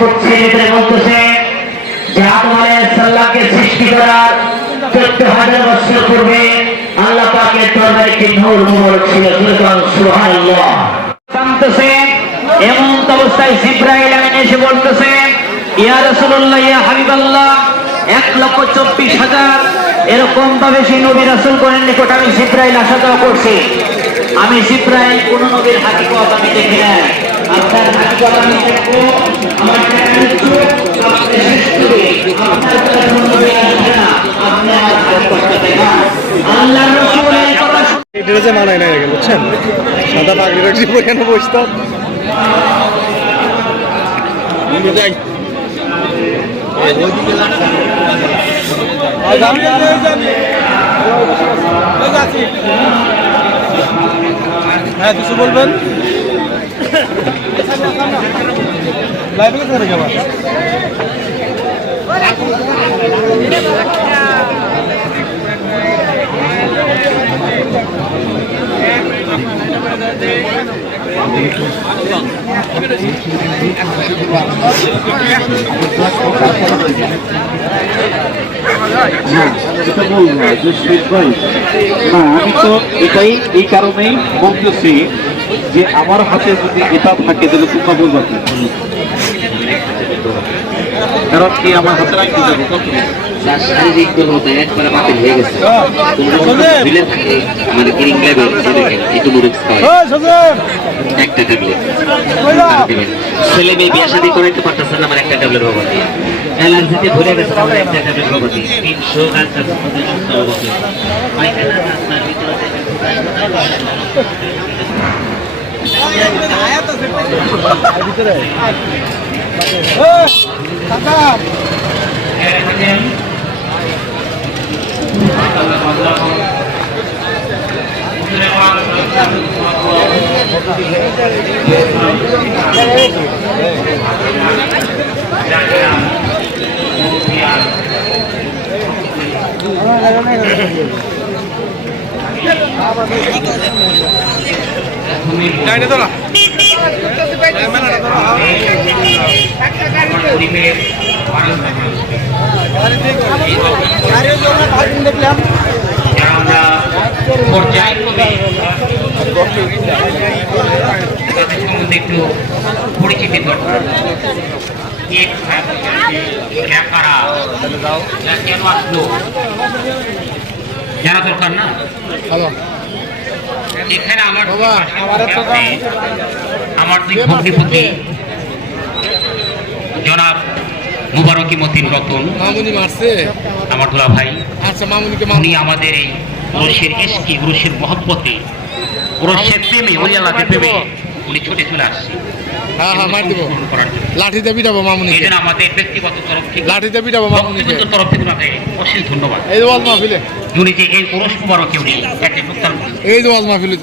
করছে, বলতেছে যে আদম আলাইহিস সালামকে সৃষ্টি করার 14,000 বছর পূর্বে আল্লাহ পাকের দরবারে কি নূর মুবারক ছিল। সুবহানাল্লাহ। কাঁদতেছে, এমন অবস্থায় জিবরাইল আমিন এসে বলতেছে, ইয়া রাসূলুল্লাহ, ইয়া হাবিবাল্লাহ, 1,24,000 এরকম ভাবে সেই নবী রাসূল করেন নিকট আমি জিবরাইল আসা যাওয়া করছি। আমি জিবরাইল কোন নবীর হাকিকত আমি দেখি না, আপনার হাকিকত আমি দেখবো। আমার আল্লাহর রাসূলের কথা এটা যে মানায় না গেল, বুঝছেন? সাদা পাগড়ি রাখছি কেন বসতাম যাই হ্যাঁ কিছু বলবেন লাইভে কোথায় রেখে আবার আমি তো এটাই এই কারণেই বলতেছি যে আমার হাতে যদি এটা থাকে তাহলে তোমরা বলবো কি, কারণ কি আমার হাতে রাখতে যাবো যার শারীরিক দুর্বলতা একবারে বাতিল হয়ে গেছে, দিলে থাকে মানে কিরিং লেভেল একটু মুরিক্স খায় একটা ট্যাবলেট। ছেলে মেয়ে বিয়ে শাদী করাইতে পারতেছে না, আমার একটা ট্যাবলেট বাবা দিয়ে অ্যালার্জিতে ভরে গেছে, আমার একটা ট্যাবলেট বাবা দিয়ে 300 গাছটা সুস্থ অবস্থা পায়খানা রাস্তার ভিতরে একটু পরিচিতি দরকার। কেন আসলো জানা দরকার না? এখানে আমার দুই ভগ্নিপতি জনাব মুবারকি মতিন রতন মামুনি মারছে আমার দুলা ভাই। আচ্ছা মামুনিকে উনি আমাদের এই উরুষের এশকি, উরুষের মহব্বতে, উরুষের প্রেমে, ওলিয়াল্লাহর প্রেমে উনি ছুটে চলে আসছে। হ্যাঁ হ্যাঁ মার দিব, লাঠি দিয়ে পিটাবো মামুনি। এই জন্য আমাদের ব্যক্তিগত তরফ থেকে, লাঠি দিয়ে পিটাবো মামুনিকে তরফ থেকে ওনাকে অশেষ ধন্যবাদ। এই যে ওয়াজ মাহফিলে, উনি যে এই উরুষ মুবারকে উনি একটা প্রস্তাব এই যে ওয়াজ মাহফিলে